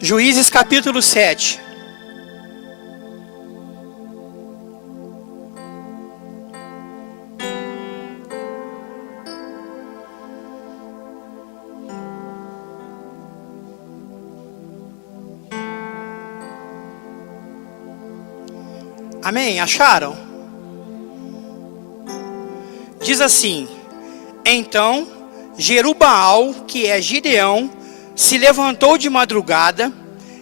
Juízes capítulo 7. Amém? Acharam? Diz assim: então Jerubaal, que é Gideão, se levantou de madrugada,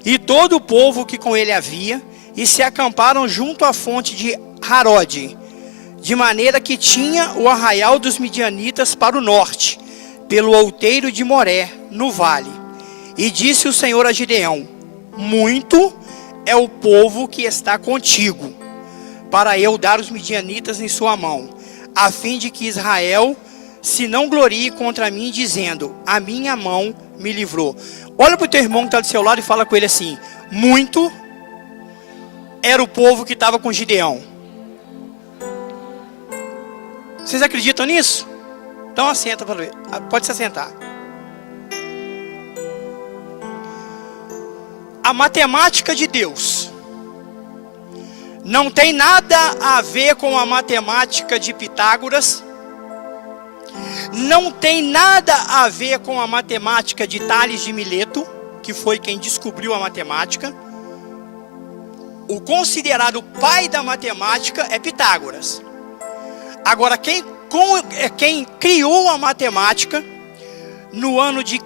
e todo o povo que com ele havia, e se acamparam junto à fonte de Harode, de maneira que tinha o arraial dos midianitas para o norte, pelo outeiro de Moré, no vale. E disse o Senhor a Gideão: muito é o povo que está contigo, para eu dar os midianitas em sua mão, a fim de que Israel se não glorie contra mim, dizendo: a minha mão me livrou. Olha para o teu irmão que está do seu lado e fala com ele assim: muito era o povo que estava com Gideão. Vocês acreditam nisso? Então assenta para ver. Pode se assentar. A matemática de Deus não tem nada a ver com a matemática de Pitágoras. Não tem nada a ver com a matemática de Tales de Mileto, que foi quem descobriu a matemática. O considerado pai da matemática é Pitágoras. Agora, quem criou a matemática no ano de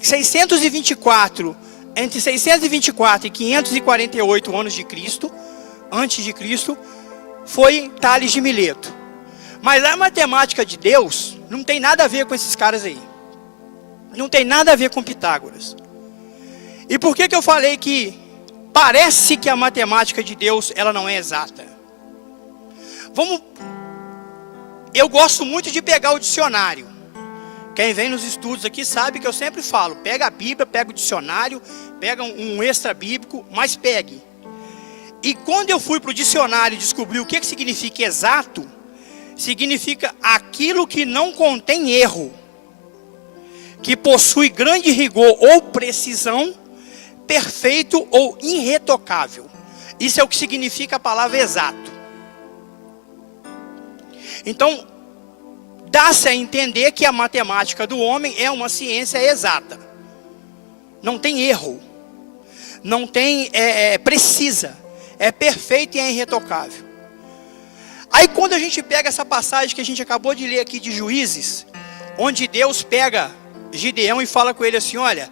624, entre 624 e 548 anos de Cristo, antes de Cristo, foi Tales de Mileto. Mas a matemática de Deus não tem nada a ver com esses caras aí. Não tem nada a ver com Pitágoras. E por que eu falei que parece que a matemática de Deus ela não é exata? Eu gosto muito de pegar o dicionário. Quem vem nos estudos aqui sabe que eu sempre falo: pega a Bíblia, pega o dicionário, pega um extra bíblico, mas pegue. E quando eu fui para o dicionário e descobri o que significa exato, significa aquilo que não contém erro, que possui grande rigor ou precisão, perfeito ou irretocável. Isso é o que significa a palavra exato. Então, dá-se a entender que a matemática do homem é uma ciência exata. Não tem erro. Não tem precisa. É perfeito e é irretocável. Aí quando a gente pega essa passagem que a gente acabou de ler aqui de Juízes, onde Deus pega Gideão e fala com ele assim: olha,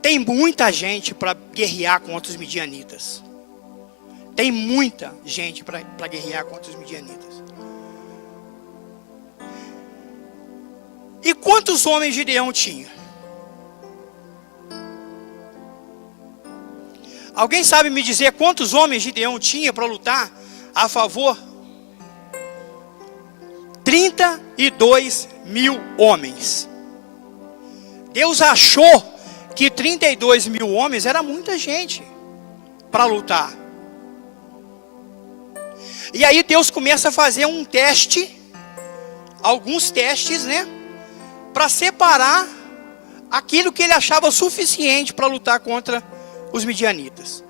tem muita gente para guerrear contra os midianitas. Tem muita gente para guerrear contra os midianitas. E quantos homens Gideão tinha? Alguém sabe me dizer quantos homens Gideão tinha para lutar a favor? 32 mil homens. Deus achou que 32 mil homens era muita gente para lutar. E aí Deus começa a fazer um teste, alguns testes, né? Para separar aquilo que ele achava suficiente para lutar contra os midianitas.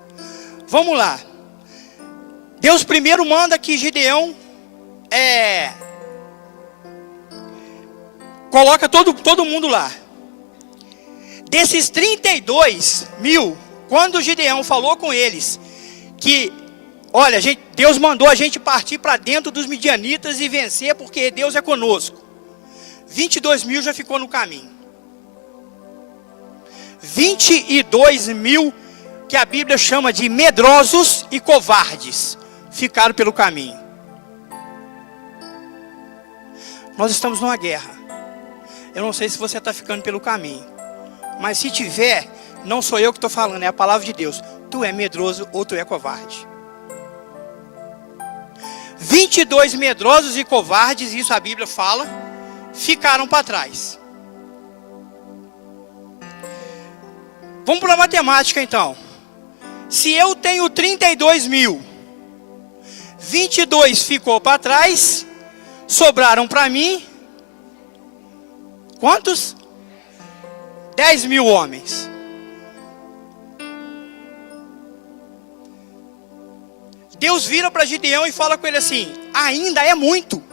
Vamos lá. Deus primeiro manda que Gideão coloca todo mundo lá. Desses 32 mil, quando Gideão falou com eles que, olha, Deus mandou a gente partir para dentro dos midianitas e vencer, porque Deus é conosco. 22 mil já ficou no caminho. 22 mil, que a Bíblia chama de medrosos e covardes, ficaram pelo caminho. Nós estamos numa guerra. Eu não sei se você está ficando pelo caminho, mas se tiver, não sou eu que estou falando, é a palavra de Deus. Tu é medroso ou tu é covarde. 22 medrosos e covardes, isso a Bíblia fala, ficaram para trás. Vamos para a matemática então. Se eu tenho 32 mil, 22 ficou para trás, sobraram para mim, quantos? 10.000 homens. Deus vira para Gideão e fala com ele assim: ainda é muito.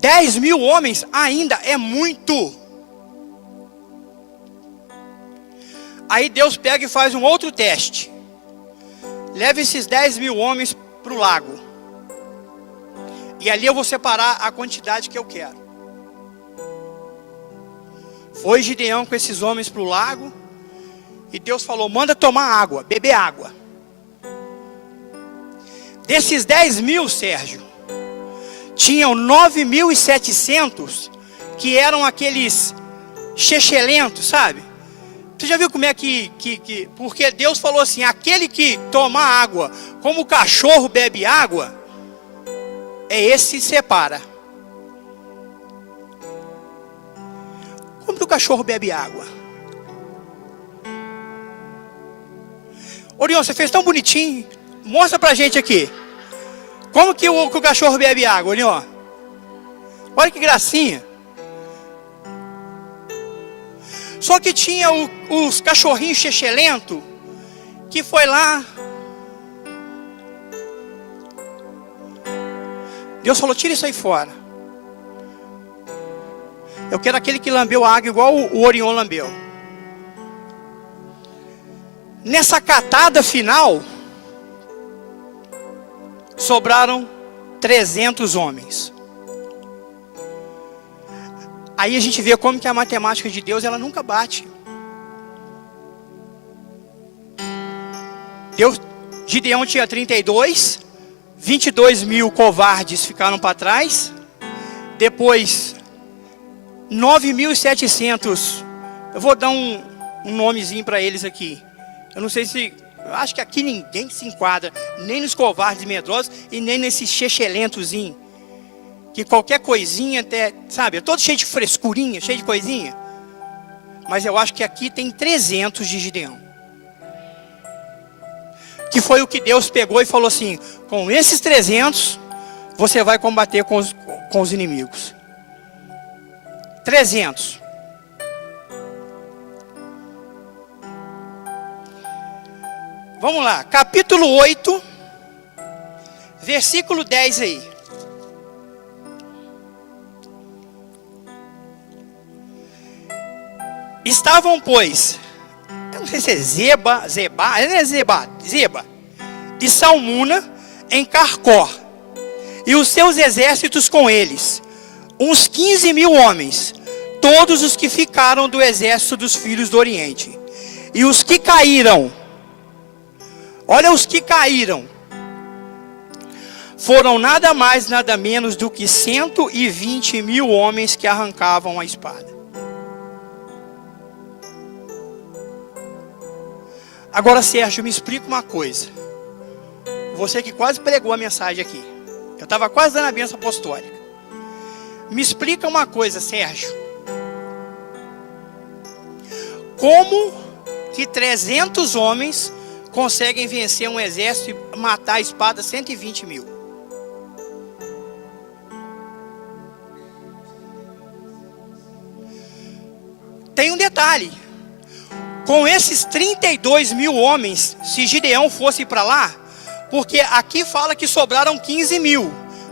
10.000 homens ainda é muito. Aí Deus pega e faz um outro teste. Leva esses 10.000 homens para o lago. E ali eu vou separar a quantidade que eu quero. Foi Gideão com esses homens para o lago. E Deus falou: manda tomar água, beber água. Desses 10.000, Sérgio, tinham 9.700 que eram aqueles chechelentos, sabe? Você já viu como é que... Porque Deus falou assim: aquele que toma água como o cachorro bebe água, esse se separa. Como que o cachorro bebe água? Orion, você fez tão bonitinho. Mostra pra gente aqui. Como que o cachorro bebe água, Orion? Olha que gracinha. Só que tinha os cachorrinhos chechelentos que foi lá. Deus falou: tira isso aí fora. Eu quero aquele que lambeu a água igual o Orion lambeu. Nessa catada final, sobraram 300 homens. Aí a gente vê como que a matemática de Deus, ela nunca bate. Gideão tinha 32, 22.000 covardes ficaram para trás. Depois, 9.700, eu vou dar um nomezinho para eles aqui. Eu não sei se, eu acho que aqui ninguém se enquadra, nem nos covardes medrosos e nem nesse chechelentozinho. Que qualquer coisinha até, sabe, é todo cheio de frescurinha, cheio de coisinha. Mas eu acho que aqui tem 300 de Gideão. Que foi o que Deus pegou e falou assim: com esses 300, você vai combater com os inimigos. 300. Vamos lá, capítulo 8, versículo 10 aí. Estavam, pois, eu não sei se é Zeba e Salmuna em Carcor, e os seus exércitos com eles, uns 15.000 homens, todos os que ficaram do exército dos filhos do Oriente. E os que caíram, olha os que caíram, foram nada mais, nada menos do que 120.000 homens que arrancavam a espada. Agora, Sérgio, me explica uma coisa. Você que quase pregou a mensagem aqui. Eu estava quase dando a bênção apostólica. Me explica uma coisa, Sérgio. Como que 300 homens conseguem vencer um exército e matar a espada 120.000? Tem um detalhe. Com esses 32.000 homens, se Gideão fosse para lá, porque aqui fala que sobraram 15.000,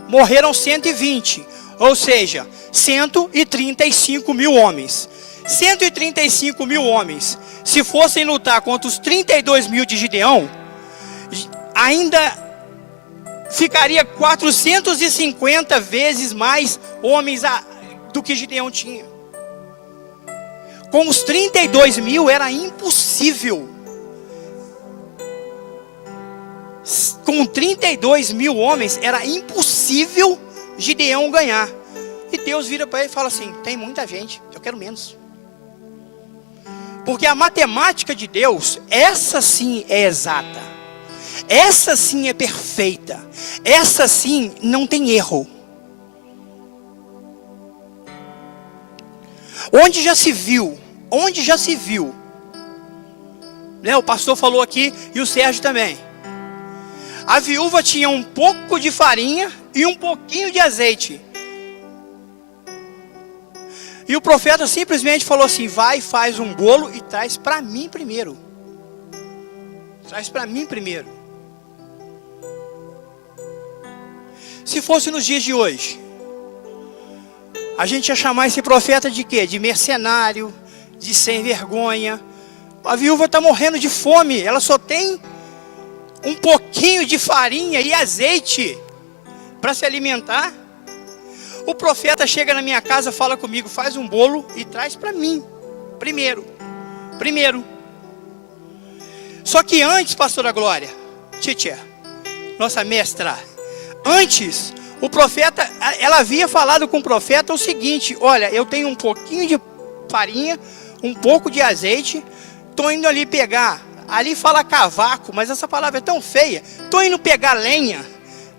morreram 120, ou seja, 135.000 homens. 135.000 homens, se fossem lutar contra os 32.000 de Gideão, ainda ficaria 450 vezes mais homens do que Gideão tinha. Com os 32.000 era impossível. Com 32.000 homens era impossível Gideão ganhar. E Deus vira para ele e fala assim: tem muita gente, eu quero menos. Porque a matemática de Deus, essa sim é exata. Essa sim é perfeita. Essa sim não tem erro. Onde já se viu, né? O pastor falou aqui e o Sérgio também. A viúva tinha um pouco de farinha e um pouquinho de azeite. E o profeta simplesmente falou assim: vai, faz um bolo e traz para mim primeiro. Traz para mim primeiro. Se fosse nos dias de hoje, a gente ia chamar esse profeta de quê? De mercenário, de sem vergonha. A viúva está morrendo de fome, ela só tem um pouquinho de farinha e azeite para se alimentar. O profeta chega na minha casa, fala comigo: faz um bolo e traz para mim primeiro. Só que antes, pastora Glória, Titia, nossa mestra, antes, o profeta, ela havia falado com o profeta o seguinte: olha, eu tenho um pouquinho de farinha, um pouco de azeite, estou indo ali pegar, ali fala cavaco, mas essa palavra é tão feia, estou indo pegar lenha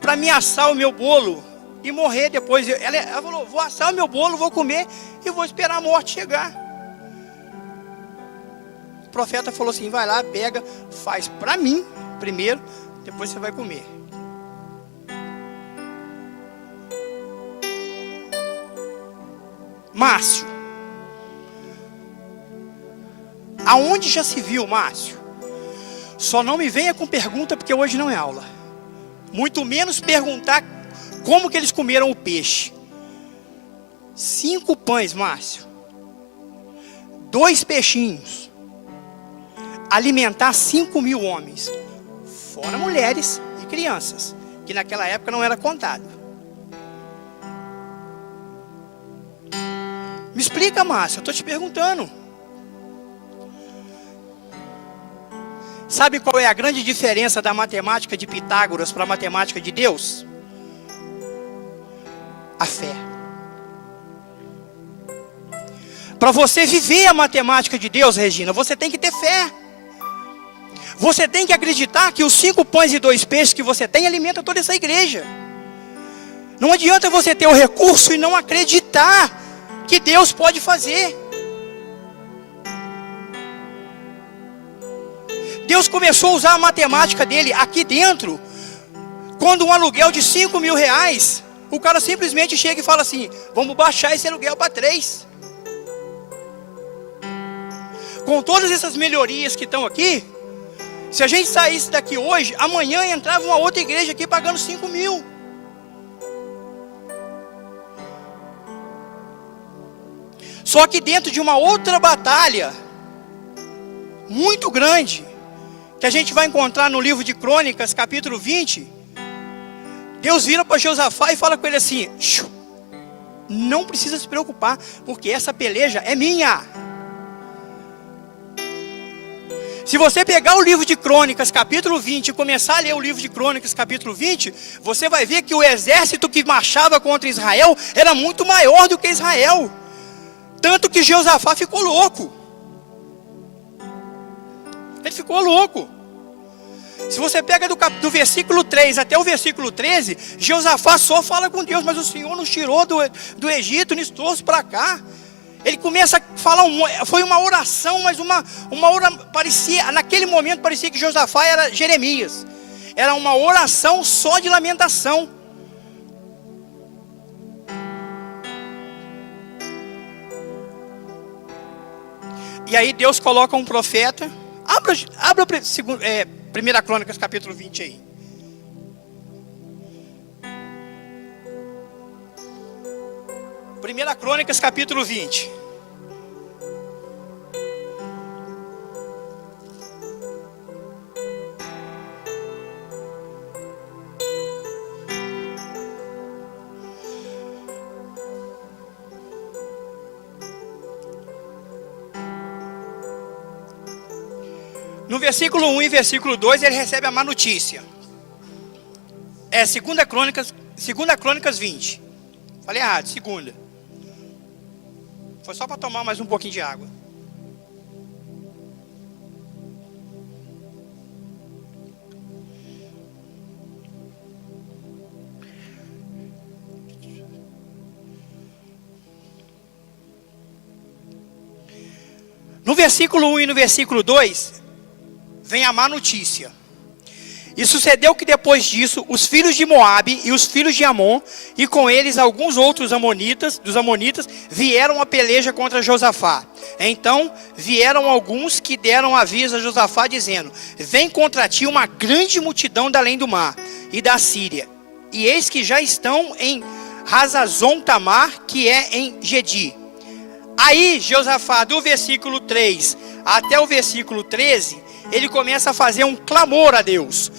para me assar o meu bolo e morrer depois. Ela falou: vou assar o meu bolo, vou comer e vou esperar a morte chegar. O profeta falou assim: vai lá, pega, faz para mim primeiro, depois você vai comer. Márcio, aonde já se viu, Márcio? Só não me venha com pergunta, porque hoje não é aula. Muito menos perguntar como que eles comeram o peixe. 5 pães, Márcio. 2 peixinhos. Alimentar 5.000 homens. Fora mulheres e crianças, que naquela época não era contado. Me explica, Márcio, eu estou te perguntando. Sabe qual é a grande diferença da matemática de Pitágoras para a matemática de Deus? A fé. Para você viver a matemática de Deus, Regina, você tem que ter fé. Você tem que acreditar que os 5 pães e 2 peixes que você tem alimenta toda essa igreja. Não adianta você ter o recurso e não acreditar que Deus pode fazer. Deus começou a usar a matemática dele aqui dentro, quando um aluguel de 5.000 reais, o cara simplesmente chega e fala assim: vamos baixar esse aluguel para 3. Com todas essas melhorias que estão aqui, se a gente saísse daqui hoje, amanhã entrava uma outra igreja aqui pagando 5.000. Só que dentro de uma outra batalha muito grande, que a gente vai encontrar no livro de Crônicas, capítulo 20, Deus vira para Josafá e fala com ele assim: não precisa se preocupar, porque essa peleja é minha. Se você pegar o livro de Crônicas, capítulo 20, e começar a ler o livro de Crônicas, capítulo 20, você vai ver que o exército que marchava contra Israel era muito maior do que Israel. Tanto que Josafá ficou louco. Ele ficou louco. Se você pega do versículo 3 até o versículo 13, Josafá só fala com Deus: mas o Senhor nos tirou do Egito, nos trouxe para cá. Ele começa a falar, foi uma oração, mas uma oração, naquele momento parecia que Josafá era Jeremias. Era uma oração só de lamentação. E aí Deus coloca um profeta. Abra 1 Crônicas capítulo 20 aí. Primeira Crônicas capítulo 20. No versículo 1 e versículo 2 ele recebe a má notícia. É 2 Crônicas 20. Falei errado, segunda. Foi só para tomar mais um pouquinho de água. No versículo 1 e no versículo 2, vem a má notícia. E sucedeu que depois disso, os filhos de Moabe e os filhos de Amon, e com eles alguns outros dos amonitas, vieram a peleja contra Josafá. Então vieram alguns que deram aviso a Josafá, dizendo: vem contra ti uma grande multidão da além do mar e da Síria. E eis que já estão em Hazazon Tamar, que é em Gedi. Aí Josafá, do versículo 3 até o versículo 13, ele começa a fazer um clamor a Deus.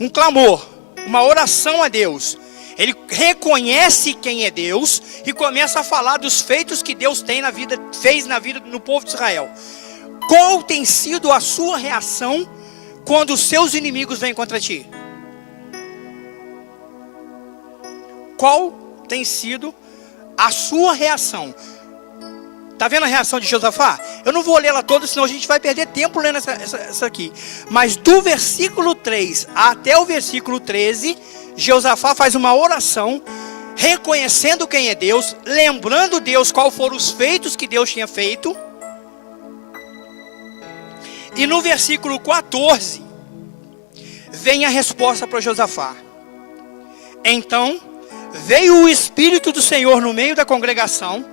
Um clamor, uma oração a Deus. Ele reconhece quem é Deus e começa a falar dos feitos que Deus fez na vida do povo de Israel. Qual tem sido a sua reação quando os seus inimigos vêm contra ti? Qual tem sido a sua reação? Está vendo a reação de Josafá? Eu não vou ler ela toda, senão a gente vai perder tempo lendo essa aqui. Mas do versículo 3 até o versículo 13, Josafá faz uma oração, reconhecendo quem é Deus, lembrando Deus quais foram os feitos que Deus tinha feito. E no versículo 14, vem a resposta para Josafá. Então veio o Espírito do Senhor no meio da congregação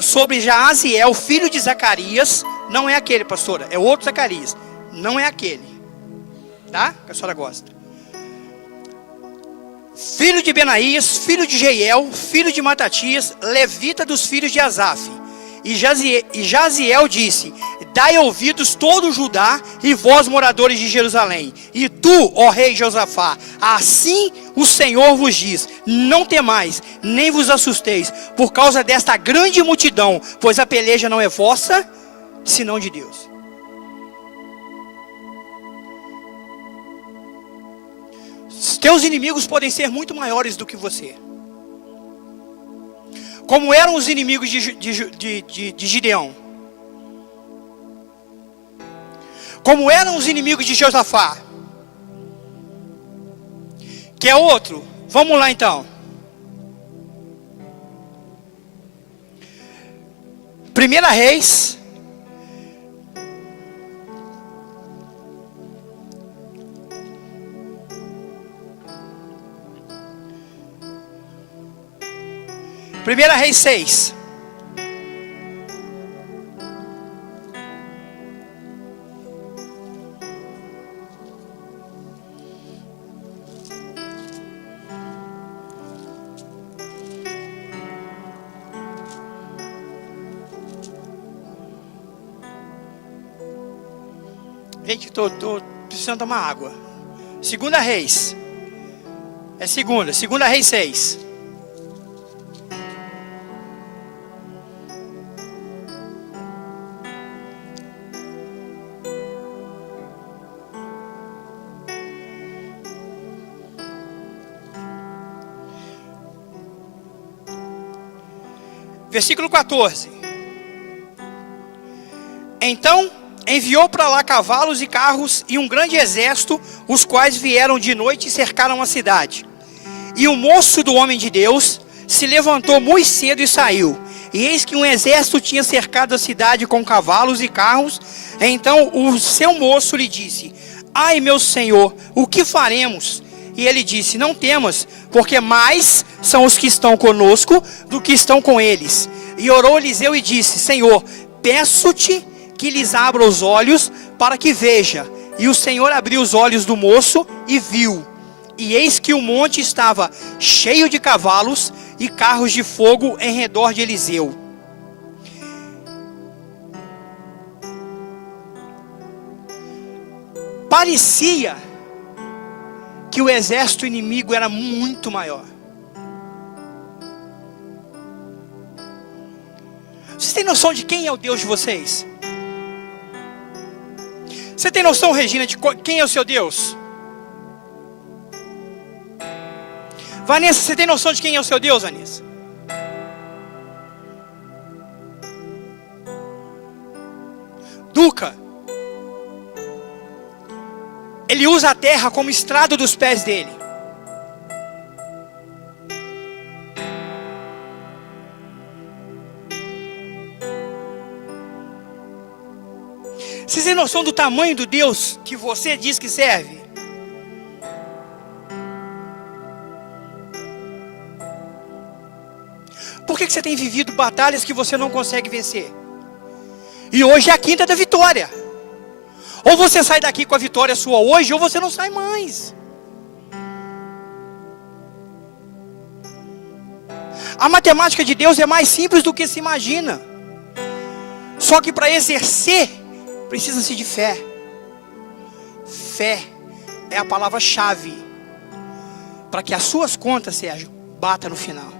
sobre Jaaziel, filho de Zacarias. Não é aquele, pastora, é outro Zacarias. Não é aquele, tá? Que a senhora gosta. Filho de Benaías, filho de Jeiel, filho de Matatias, levita dos filhos de Asaf. E Jaziel disse: dai ouvidos todo Judá e vós moradores de Jerusalém. E tu, ó rei Josafá, assim o Senhor vos diz: não temais, nem vos assusteis, por causa desta grande multidão, pois a peleja não é vossa, senão de Deus. Teus inimigos podem ser muito maiores do que você. Como eram os inimigos de Gideão. Como eram os inimigos de Josafá. Que é outro. Vamos lá então. 1 Reis. Primeira Reis 6. Gente, tô precisando tomar água. Segunda Reis. É Segunda Reis 6. Versículo 14. Então enviou para lá cavalos e carros e um grande exército, os quais vieram de noite e cercaram a cidade. E o moço do homem de Deus se levantou muito cedo e saiu. E eis que um exército tinha cercado a cidade com cavalos e carros. Então o seu moço lhe disse: ai, meu senhor, o que faremos? E ele disse: não temas, porque mais são os que estão conosco do que estão com eles. E orou Eliseu e disse: Senhor, peço-te que lhes abra os olhos para que veja. E o Senhor abriu os olhos do moço e viu. E eis que o monte estava cheio de cavalos e carros de fogo em redor de Eliseu. Parecia que o exército inimigo era muito maior. Vocês têm noção de quem é o Deus de vocês? Você tem noção, Regina, de quem é o seu Deus? Vanessa, você tem noção de quem é o seu Deus, Vanessa? Duca, ele usa a terra como estrado dos pés dele. Vocês têm noção do tamanho do Deus que você diz que serve? Por que você tem vivido batalhas que você não consegue vencer? E hoje é a quinta da vitória. Ou você sai daqui com a vitória sua hoje, ou você não sai mais. A matemática de Deus é mais simples do que se imagina. Só que para exercer, precisa-se de fé. Fé é a palavra-chave para que as suas contas, Sérgio, bata no final.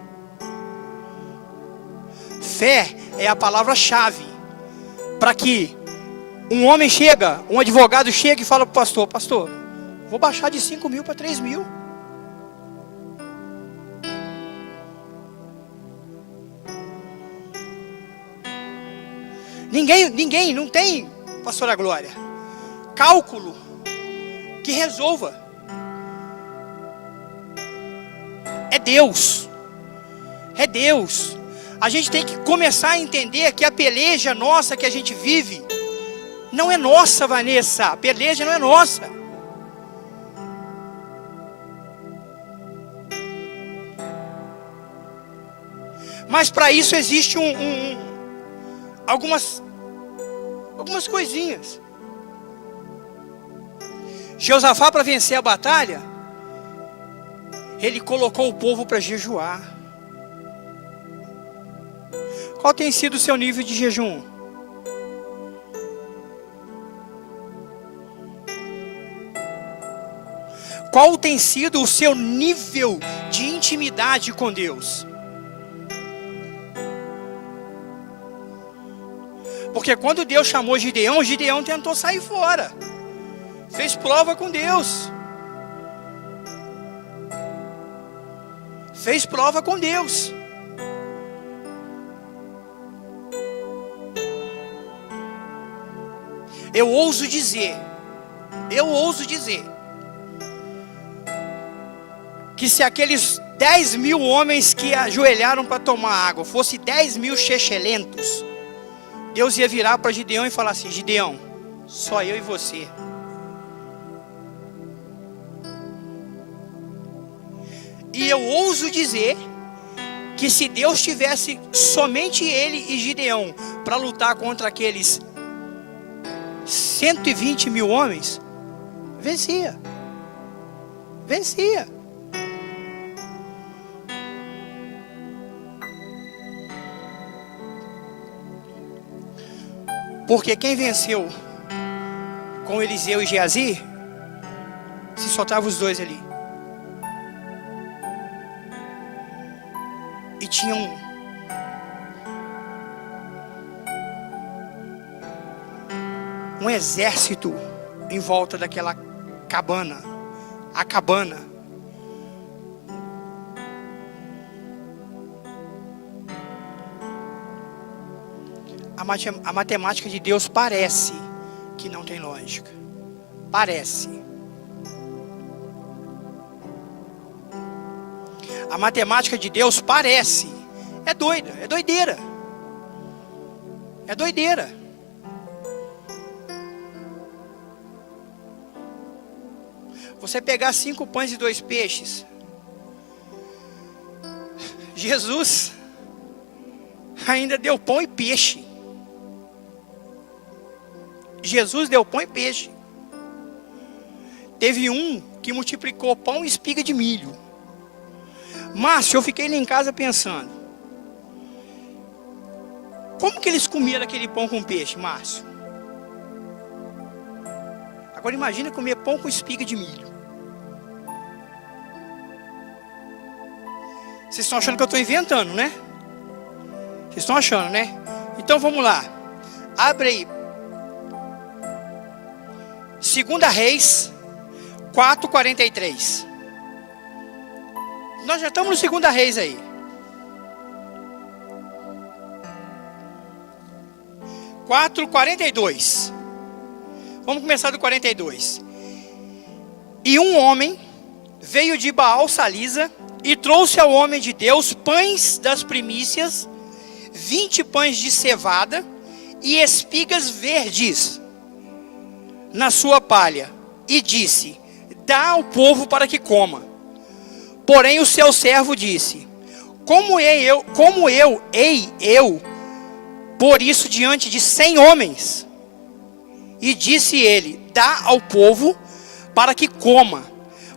Fé é a palavra-chave para que um homem chega, um advogado chega e fala para o pastor, vou baixar de 5 mil para 3 mil. Ninguém, não tem, pastora Glória, cálculo que resolva. É Deus. É Deus. A gente tem que começar a entender que a peleja nossa que a gente vive não é nossa, Vanessa. A peleja não é nossa. Mas para isso existe algumas coisinhas. Josafá, para vencer a batalha, ele colocou o povo para jejuar. Qual tem sido o seu nível de jejum? Qual tem sido o seu nível de intimidade com Deus? Porque quando Deus chamou Gideão, Gideão tentou sair fora. Fez prova com Deus. Fez prova com Deus. Eu ouso dizer, que se aqueles 10 mil homens que ajoelharam para tomar água, fosse 10 mil chechelentos, Deus ia virar para Gideão e falar assim, Gideão, só eu e você. E eu ouso dizer que se Deus tivesse somente ele e Gideão para lutar contra aqueles 120 mil homens, vencia. Vencia. Porque quem venceu com Eliseu e Geazi, se soltava os dois ali. E tinha um exército em volta daquela cabana. A cabana. A matemática de Deus parece que não tem lógica. Parece. A matemática de Deus parece. É doida, é doideira. É doideira. Você pegar 5 pães e 2 peixes. Jesus ainda deu pão e peixe. Jesus deu pão e peixe. Teve um que multiplicou pão e espiga de milho. Márcio, eu fiquei lá em casa pensando. Como que eles comiam aquele pão com peixe, Márcio? Agora imagina comer pão com espiga de milho. Vocês estão achando que eu estou inventando, né? Vocês estão achando, né? Então vamos lá. Abre aí. 2 Reis 4:43. Nós já estamos no 2 Reis aí. 4:42. Vamos começar do 42. E um homem veio de Baal Salisa e trouxe ao homem de Deus pães das primícias, 20 pães de cevada e espigas verdes na sua palha, e disse: dá ao povo para que coma. Porém o seu servo disse: Como hei eu por isso diante de 100 homens? E disse ele: dá ao povo para que coma,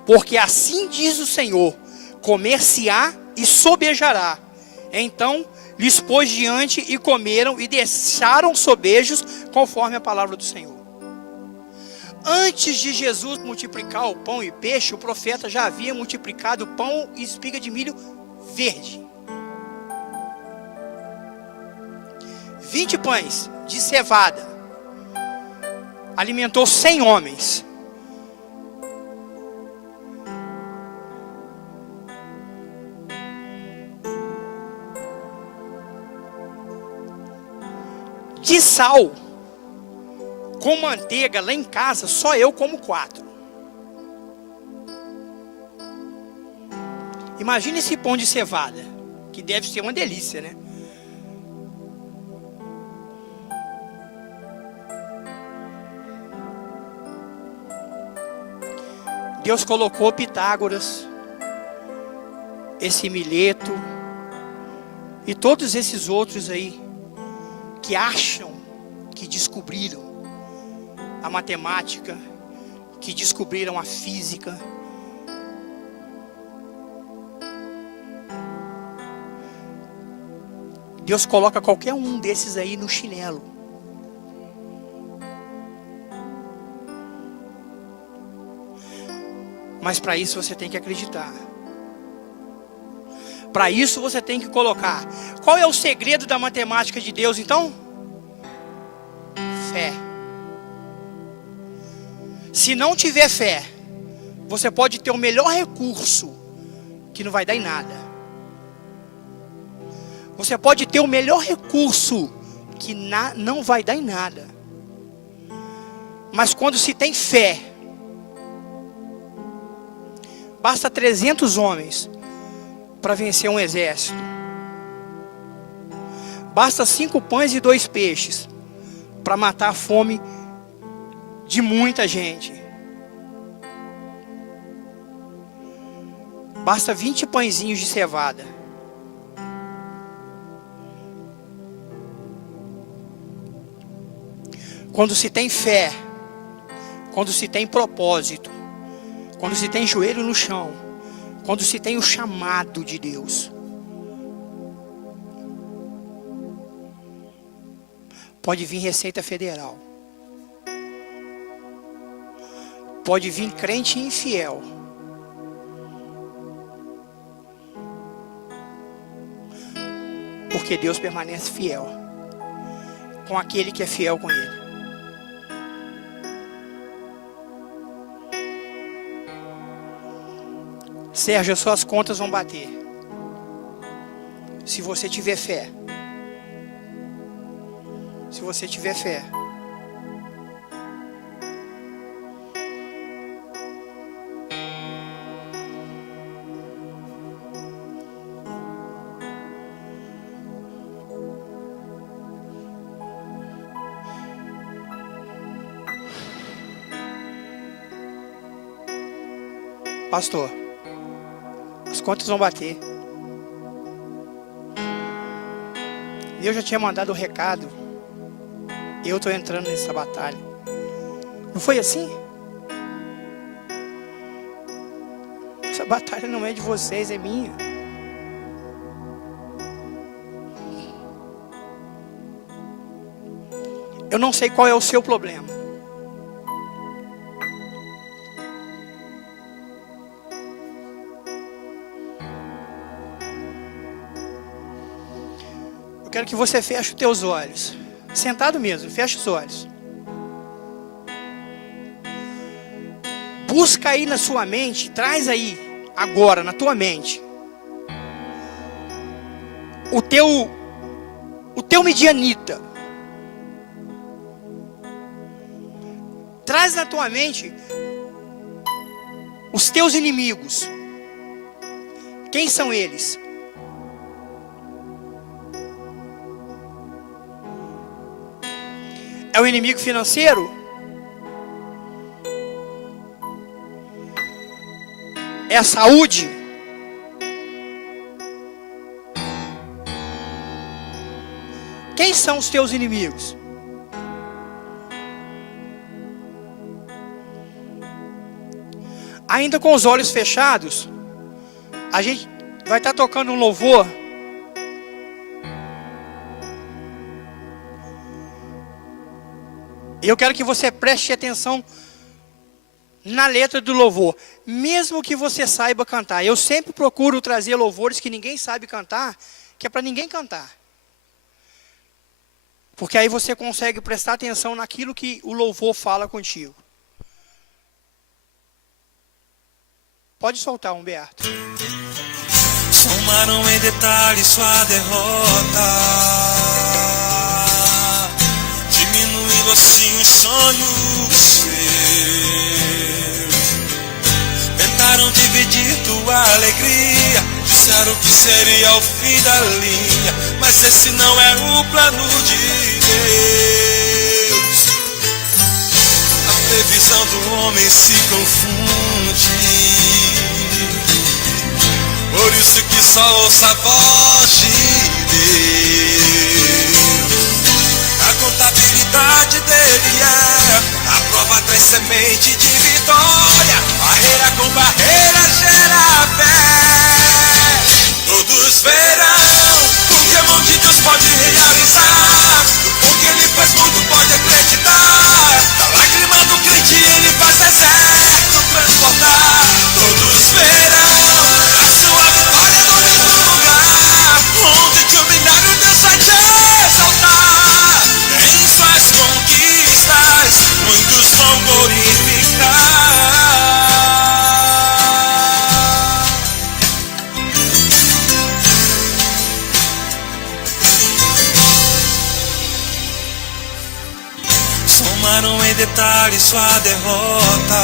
porque assim diz o Senhor: comer-se-á e sobejará. Então lhes pôs diante e comeram e deixaram sobejos, conforme a palavra do Senhor. Antes de Jesus multiplicar o pão e peixe, o profeta já havia multiplicado pão e espiga de milho verde. 20 pães de cevada alimentou 100 homens. De sal com manteiga lá em casa, só eu como 4. Imagine esse pão de cevada, que deve ser uma delícia, né? Deus colocou Pitágoras, esse Mileto e todos esses outros aí que acham que descobriram a matemática, que descobriram a física. Deus coloca qualquer um desses aí no chinelo. Mas para isso você tem que acreditar. Para isso você tem que colocar. Qual é o segredo da matemática de Deus então? Fé. Se não tiver fé, você pode ter o melhor recurso, que não vai dar em nada. Você pode ter o melhor recurso, que não vai dar em nada. Mas quando se tem fé, basta 300 homens para vencer um exército. Basta 5 pães e 2 peixes para matar a fome de muita gente. Basta 20 pãezinhos de cevada. Quando se tem fé, quando se tem propósito, quando se tem joelho no chão, quando se tem o chamado de Deus, pode vir Receita Federal, pode vir crente infiel, porque Deus permanece fiel com aquele que é fiel com Ele. Sérgio, as suas contas vão bater se você tiver fé. Se você tiver fé. Pastor, as contas vão bater. Eu já tinha mandado o recado. Eu estou entrando nessa batalha. Não foi assim? Essa batalha não é de vocês, é minha. Eu não sei qual é o seu problema. Eu quero que você feche os teus olhos. Sentado mesmo, fecha os olhos. Busca aí na sua mente, traz aí, agora, na tua mente, o teu midianita. Traz na tua mente os teus inimigos. Quem são eles? É o inimigo financeiro? É a saúde? Quem são os teus inimigos? Ainda com os olhos fechados, a gente vai estar tocando um louvor. E eu quero que você preste atenção na letra do louvor, mesmo que você saiba cantar. Eu sempre procuro trazer louvores que ninguém sabe cantar, que é para ninguém cantar. Porque aí você consegue prestar atenção naquilo que o louvor fala contigo. Pode soltar, Humberto. Somaram em detalhes sua derrota, diminuindo assim os sonhos seus. Tentaram dividir tua alegria, disseram que seria o fim da linha, mas esse não é o plano de Deus. A previsão do homem se confunde, por isso que só ouça a voz de Deus. A contabilidade dele é a prova traz semente de vitória, barreira com barreira gera fé. Todos verão o que a mão de Deus pode realizar, porque ele faz muito, pode acreditar. Da lágrima do crente ele faz deserto transportar. Todos verão a sua vitória no mesmo lugar, onde que o milagre Deus vai te exaltar. Em suas conquistas muitos vão glorificar. Somaram em detalhes sua derrota,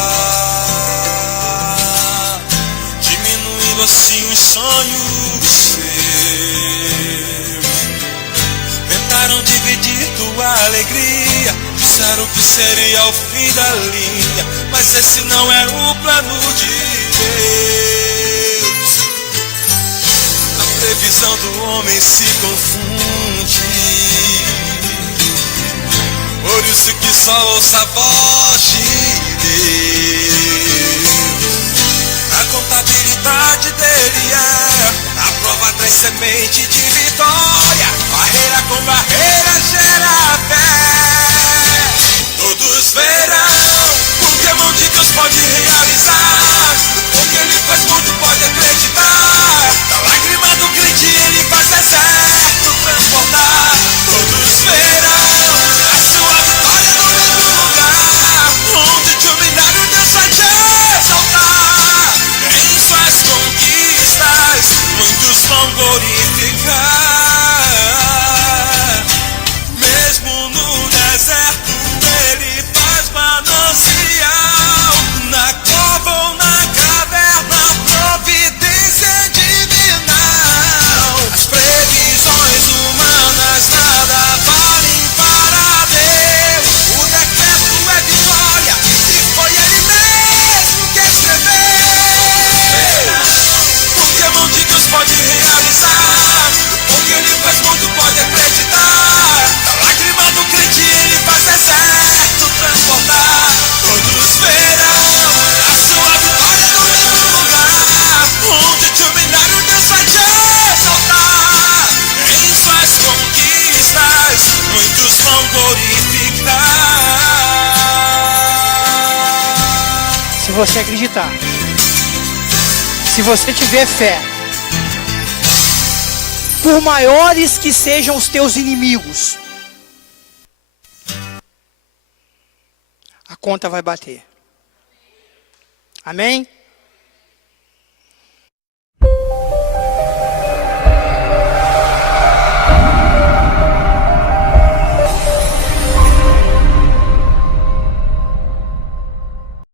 diminuindo assim os sonhos seus. Tentaram dividir tua alegria, disseram que seria o fim da linha, mas esse não é o plano de Deus. A previsão do homem se confunde, por isso que só ouça a voz de Deus. A contabilidade dele é a prova traz semente de vitória, barreira com barreira gera fé. Todos verão o que a mão de Deus pode realizar, porque ele faz muito, pode acreditar. Da lágrima do crente ele faz deserto transportar. Todos verão a sua vitória no mesmo lugar, onde te humilhar o Deus vai te exaltar. Em suas conquistas muitos vão glorificar. Mesmo no deserto ele faz manancial, na cova ou na caverna providência divinal. As previsões humanas nada valem para Deus. O decreto é vitória e foi ele mesmo que escreveu. Porque a mão de Deus pode realizar, porque ele faz muito, pode acreditar. Da lágrima do crente ele faz deserto transportar. Todos verão a sua vitória no mesmo lugar, onde te humilhar o Deus vai te exaltar. Em suas conquistas muitos vão glorificar. Se você acreditar, se você tiver fé, por maiores que sejam os teus inimigos, a conta vai bater. Amém?